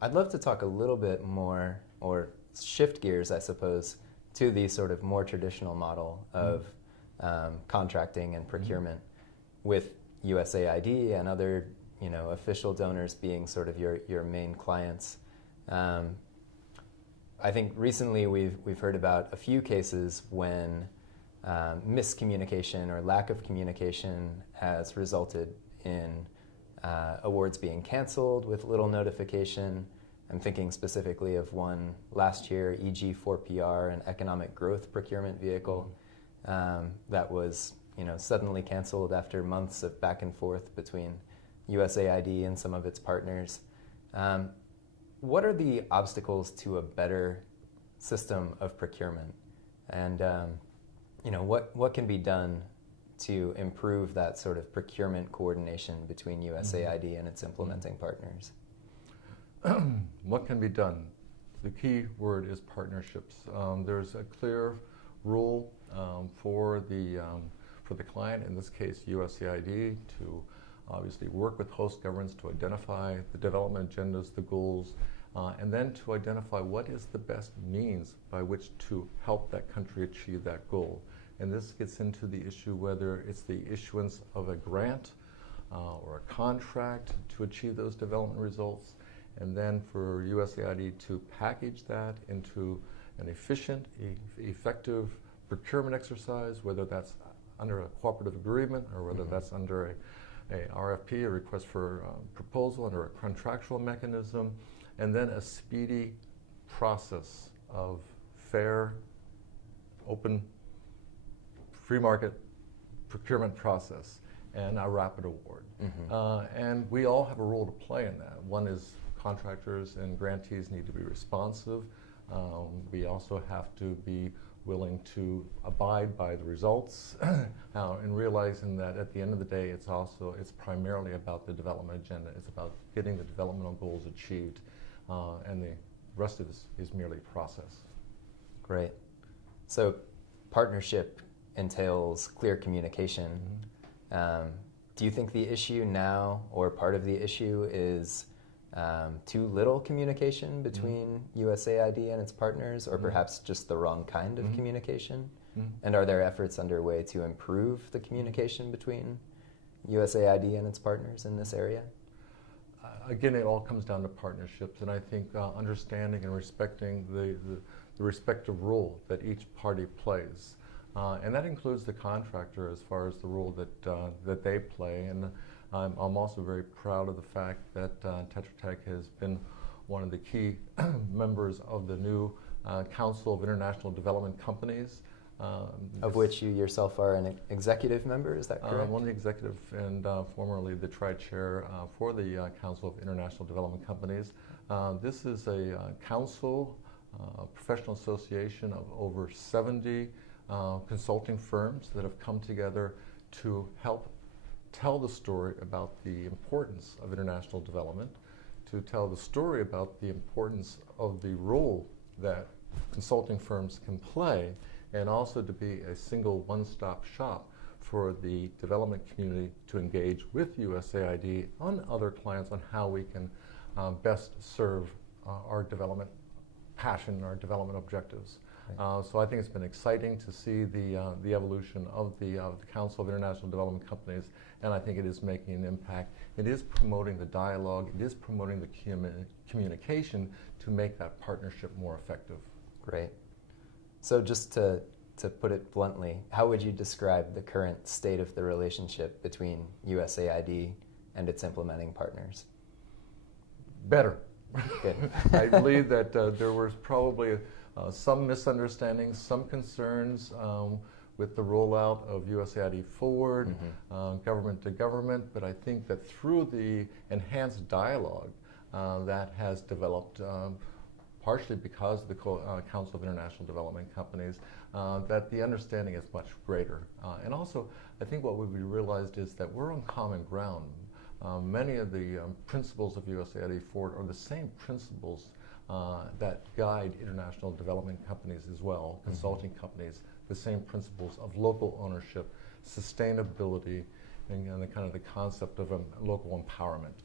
I'd love to talk a little bit more, or shift gears, I suppose, to the sort of more traditional model of contracting and procurement, with USAID and other, official donors being sort of your main clients. I think recently we've heard about a few cases when miscommunication or lack of communication has resulted in awards being canceled with little notification. I'm thinking specifically of one last year, EG4PR, an economic growth procurement vehicle, that was suddenly canceled after months of back and forth between USAID and some of its partners. What are the obstacles to a better system of procurement? And what can be done to improve that sort of procurement coordination between USAID and its implementing partners? What can be done? The key word is partnerships. There's a clear rule for the client, in this case USAID, to obviously work with host governments to identify the development agendas, the goals, and then to identify what is the best means by which to help that country achieve that goal. And this gets into the issue whether it's the issuance of a grant or a contract to achieve those development results, and then for USAID to package that into an efficient, effective procurement exercise, whether that's under a cooperative agreement or whether that's under a RFP, a request for proposal, under a contractual mechanism, and then a speedy process of fair, open, free market procurement process and a rapid award. And we all have a role to play in that. One is contractors and grantees need to be responsive. We also have to be willing to abide by the results and realizing that at the end of the day it's primarily about the development agenda. It's about getting the developmental goals achieved, and the rest of this is merely process. Great. So partnership entails clear communication. Do you think the issue now, or part of the issue, is too little communication between USAID and its partners, or perhaps just the wrong kind of communication? And are there efforts underway to improve the communication between USAID and its partners in this area? Again, it all comes down to partnerships, and I think understanding and respecting the respective role that each party plays. And that includes the contractor as far as the role that they play. And I'm also very proud of the fact that Tetra Tech has been one of the key members of the new Council of International Development Companies. Of which you yourself are an executive member, is that correct? I'm one of the executive and formerly the tri-chair for the Council of International Development Companies. This is a council, professional association of over 70 consulting firms that have come together to help tell the story about the importance of international development, to tell the story about the importance of the role that consulting firms can play, and also to be a single one-stop shop for the development community to engage with USAID on other clients on how we can best serve our development passion, our development objectives. So I think it's been exciting to see the evolution of the Council of International Development Companies, and I think it is making an impact. It is promoting the dialogue, it is promoting the communication to make that partnership more effective. Great. So just to put it bluntly, how would you describe the current state of the relationship between USAID and its implementing partners? Better. Good. I believe that there was probably some misunderstandings, some concerns with the rollout of USAID Forward, government to government, but I think that through the enhanced dialogue that has developed, partially because of the Council of International Development Companies, that the understanding is much greater. And also, I think what we realized is that we're on common ground. Many of the principles of USAID Forward are the same principles that guide international development companies as well, consulting companies, the same principles of local ownership, sustainability, and the kind of the concept of local empowerment.